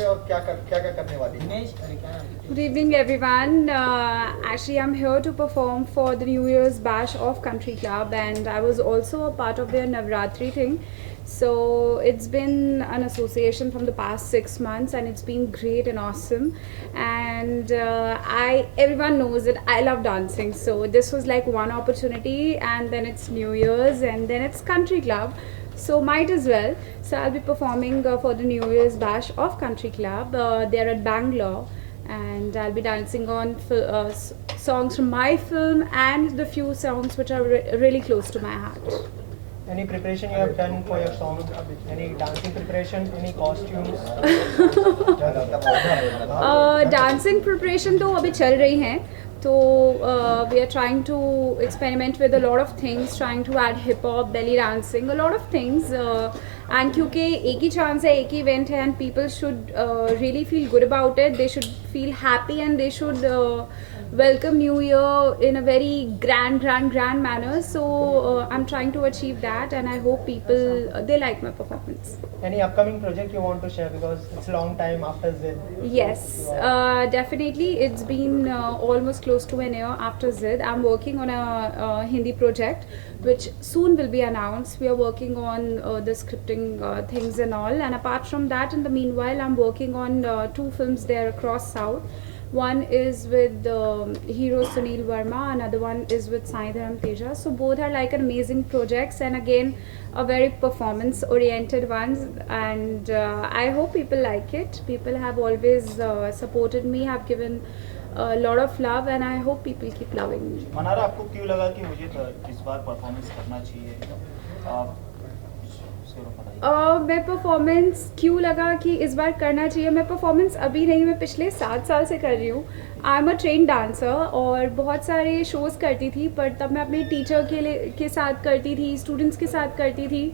पे और क्या क्या करने वाली हैं? Good evening, everyone. Actually, I'm here to perform for the New Year's Bash of Country Club, and I was also a part of their Navratri thing. So it's been an association from the past 6 months, and it's been great and awesome. And everyone knows that I love dancing, so this was like one opportunity, and then it's New Year's, and then it's Country Club. So might as well. So I'll be performing for the New Year's Bash of Country Club. They're at Bangalore, and I'll be dancing on songs from my film and the few songs which are really close to my heart. Any preparation you have done for your song? Any dancing preparation? Any costumes? Dancing preparation तो अभी चल रही हैं. तो we are trying to experiment with a lot of things, trying to add hip hop, belly dancing, a lot of things. And क्योंकि एक ही chance है, एक ही event है, and people should really feel good about it. They should feel happy, and they should welcome New Year in a very grand manner. So I'm trying to achieve that, and I hope people they like my performance. Any upcoming project you want to share, because it's a long time after Zid? Yes, definitely. It's been almost close to an year after Zid. I'm working on a Hindi project which soon will be announced. We are working on the scripting things and all, and apart from that, in the meanwhile, I'm working on 2 films there across South. One is with hero Sunil Verma, another one is with Sai Dharam Teja. So both are like amazing projects, and again a very performance oriented ones, and I hope people like it. People have always supported me, have given a lot of love, and I hope people keep loving me. Mannara, आपको क्यों लगा कि मुझे इस बार performance करना चाहिए? मैं performance क्यों लगा कि इस बार करना चाहिए? मैं परफॉर्मेंस अभी नहीं, मैं पिछले 7 साल से कर रही हूँ. I am a train dancer और बहुत सारे शोज़ करती थी, पर तब मैं अपने टीचर के साथ करती थी, स्टूडेंट्स के साथ करती थी,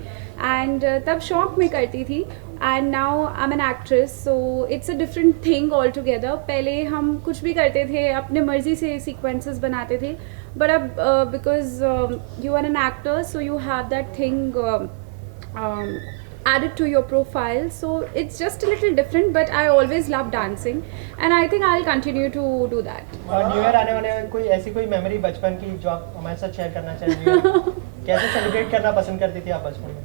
एंड तब शौक में करती थी. And now I am an actress, so it's a different thing all together. पहले हम कुछ भी करते थे, अपने मर्जी से सीक्वेंसेस बनाते थे, बट अब because you are an actor, so you have that thing added to your profile, so it's just a little different, but I always love dancing, and I think I'll continue to do that. और new year आने वाले हैं, कोई ऐसी कोई memory बचपन की जो आप हमारे साथ शेयर करना चाहेंगे? कैसे सेलिब्रेट करना पसंद करती थी आप बचपन में?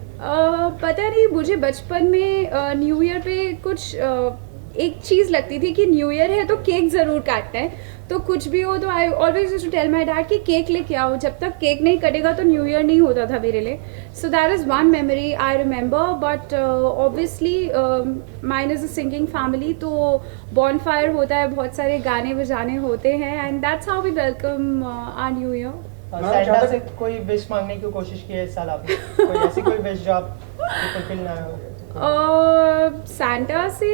पता नहीं, मुझे बचपन में न्यू ईयर पे कुछ एक चीज़ लगती थी कि न्यू ईयर है तो केक ज़रूर काटना है. तो कुछ भी हो तो I always used to tell my dad कि केक लेके आओ, जब तक केक नहीं कटेगा तो न्यू ईयर नहीं होता था मेरे लिए. So that is one memory I remember. But obviously mine is a singing family, तो बॉन फायर होता है, बहुत सारे गाने बजाने होते हैं, and that's how we welcome our new year. Santa से कोई विश मांगने की कोशिश की है इस साल आपने? कोई ऐसी कोई विश जो आप फुलफिल ना हो? सैंटा से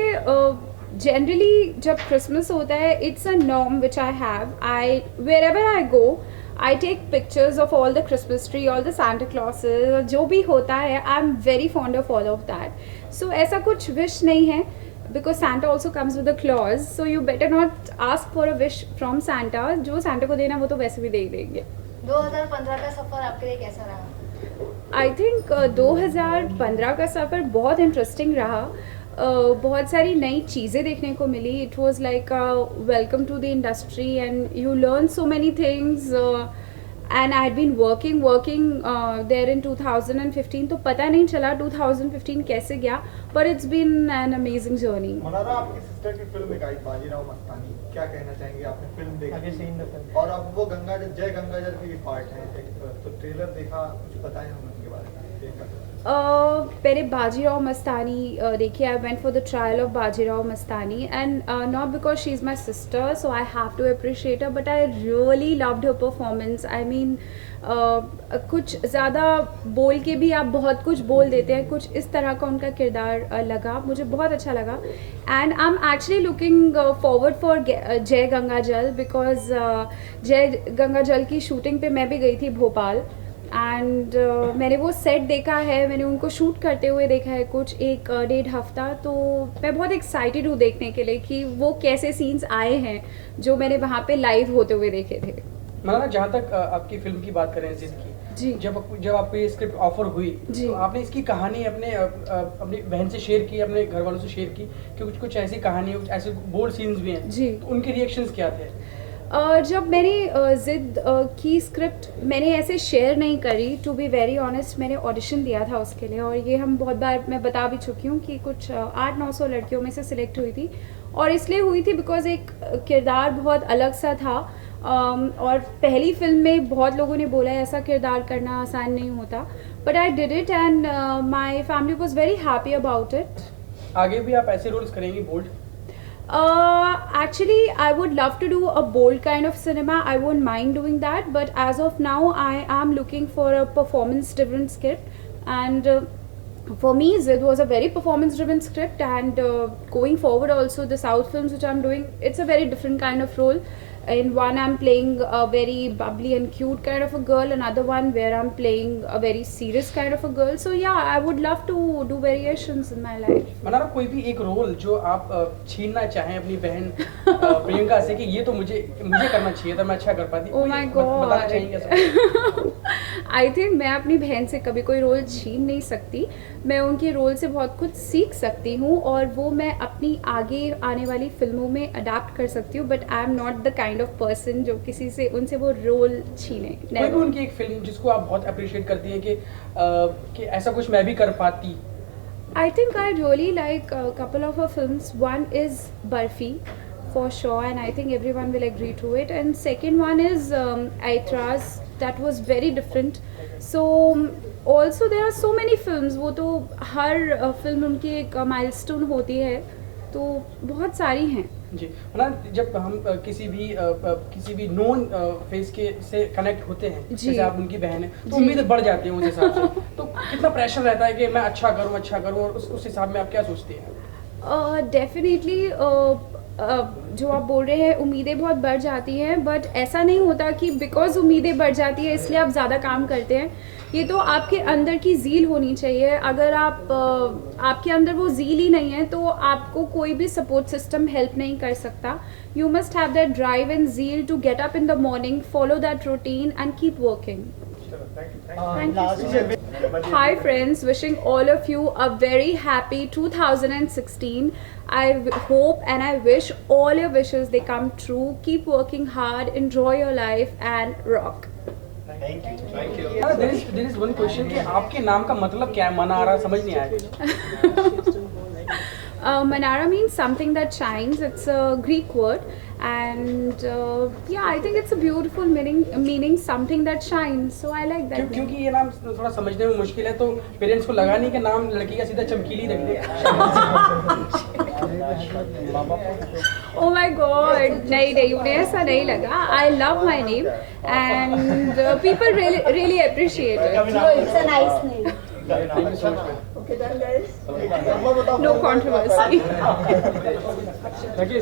जनरली जब क्रिसमस होता है, it's a norm which I have. I wherever I go, I take pictures of all the Christmas tree, all the Santa Clauses, जो भी होता है. I am very fond of all of that. So ऐसा कुछ wish नहीं है, because Santa also comes with a clause, so you better not ask for a wish from Santa. जो Santa को देना वो तो वैसे भी दे ही देंगे. 2015 का सफ़र आपके लिए कैसा रहा? आई थिंक 2015 का सफ़र बहुत इंटरेस्टिंग रहा. बहुत सारी नई चीज़ें देखने को मिली. It was like welcome to the industry, and you learn so many things. And I had been working there in 2015, तो पता नहीं चला 2015 कैसे गया, but it's been an amazing journey. Manara, आपकी सिस्टर की फिल्म एक आई बाजीराव मस्तानी, क्या कहना चाहेंगे? आपने फिल्म देखी और अब वो जय गंगाजल की पार्ट है, तो ट्रेलर देखा, कुछ बताएं हमें उनके बारे में. पहले बाजीराव मस्तानी देखिए. I went for the trial of Bajirao Mastani, and not because she is my sister, so I have to appreciate her, but I really loved her performance. I mean कुछ ज़्यादा बोल के भी आप बहुत कुछ बोल देते हैं, कुछ इस तरह का उनका किरदार लगा, मुझे बहुत अच्छा लगा. And I am actually looking forward for जय गंगाजल, बिकॉज जय गंगाजल की शूटिंग पे मैं भी गई थी भोपाल, एंड मैंने वो सेट देखा है, मैंने उनको शूट करते हुए देखा है कुछ 1-1.5 हफ्ता. तो मैं बहुत एक्साइटेड हूँ देखने के लिए कि वो कैसे सीन्स आए हैं जो मैंने वहाँ पे लाइव होते हुए देखे थे. मनारा, जहाँ तक आपकी फिल्म की बात करें जिद की, जी। जब आपको ये स्क्रिप्ट ऑफर हुई जी। तो आपने इसकी कहानी अपनी बहन से शेयर की, अपने घर वालों से शेयर की कि कुछ ऐसी कहानी, कुछ ऐसे बोल्ड सीन्स भी हैं, जी। तो उनके रिएक्शंस क्या थे? जब मैंने ज़िद की स्क्रिप्ट मैंने ऐसे शेयर नहीं करी, टू बी वेरी ऑनेस्ट मैंने ऑडिशन दिया था उसके लिए, और ये हम बहुत बार मैं बता भी चुकी हूँ कि कुछ 800-900 लड़कियों में से सिलेक्ट हुई थी, और इसलिए हुई थी बिकॉज एक किरदार बहुत अलग सा था, और पहली फिल्म में बहुत लोगों ने बोला है ऐसा किरदार करना आसान नहीं होता, but I did it and my family was very happy about it. आगे भी आप ऐसे रोल्स करेंगी bold? Actually, I would love to do a bold kind of cinema. I won't mind doing that. But as of now, I am looking for a performance-driven script. And for me, Zid was a very performance-driven script. And going forward also, the South films which I'm doing, it's a very different kind of role. In one, I'm playing a very bubbly and cute kind of a girl. Another one where I'm playing a very serious kind of a girl. So yeah, I would love to do variations in my life. Mannara, कोई भी एक role जो आप छीनना चाहें अपनी बहन प्रियंका से कि ये तो मुझे करना चाहिए था, मैं अच्छा कर पाती? Oh my God. बताना चाहेंगे ऐसा? आई थिंक मैं अपनी बहन से कभी कोई रोल छीन नहीं सकती, मैं उनके रोल से बहुत कुछ सीख सकती हूँ, और वो मैं अपनी आगे आने वाली फिल्मों में अडाप्ट कर सकती हूँ, but I am not the kind of person जो किसी से उनसे वो रोल छीने। कोई भी उनकी एक फिल्म जिसको आप बहुत अप्रिशिएट करती हैं कि ऐसा कुछ मैं भी कर पाती? I think I really like a couple of her films. One is Barfi, for sure, and I think everyone will agree to it. And second one is Aitraz. That was very different. So also there are so many films. वो तो हर film उनकी एक milestone होती है, तो बहुत सारी हैं। जी मनारा, जब हम किसी भी नोन फेस के से कनेक्ट होते हैं, जी। जैसे आप उनकी बहन है, तो जी। उम्मीदें बढ़ जाती हैं उस हिसाब से, तो कितना प्रेशर रहता है कि मैं अच्छा करूं, और उस हिसाब में आप क्या सोचती हैं? डेफिनेटली जो आप बोल रहे हैं उम्मीदें बहुत बढ़ जाती हैं, बट ऐसा नहीं होता कि बिकॉज उम्मीदें बढ़ जाती है इसलिए आप ज़्यादा काम करते हैं। ये तो आपके अंदर की ज़ील होनी चाहिए। अगर आपके अंदर वो ज़ील ही नहीं है तो आपको कोई भी सपोर्ट सिस्टम हेल्प नहीं कर सकता। You must have that drive and zeal to get up in the morning, follow that routine and keep working. Thank you. Hi friends, wishing all of you a very happy 2016. I hope and I wish all your wishes they come true. Keep working hard, enjoy your life and rock. Thank you. There is one question कि आपके नाम का मतलब क्या है? मनारा समझ नहीं आया। Manara means something that shines. It's a Greek word, and yeah, I think it's a beautiful meaning something that shines. So I like that name. क्योंकि ये नाम थोड़ा समझने में मुश्किल है, तो पेरेंट्स को लगा नहीं कि नाम लड़की का सीधा चमकीली रख दिया। Oh my God! नहीं उन्हें ऐसा नहीं लगा. I love my name, and people really appreciate it. So it's a nice name. Okay done guys. No controversy. Thank you.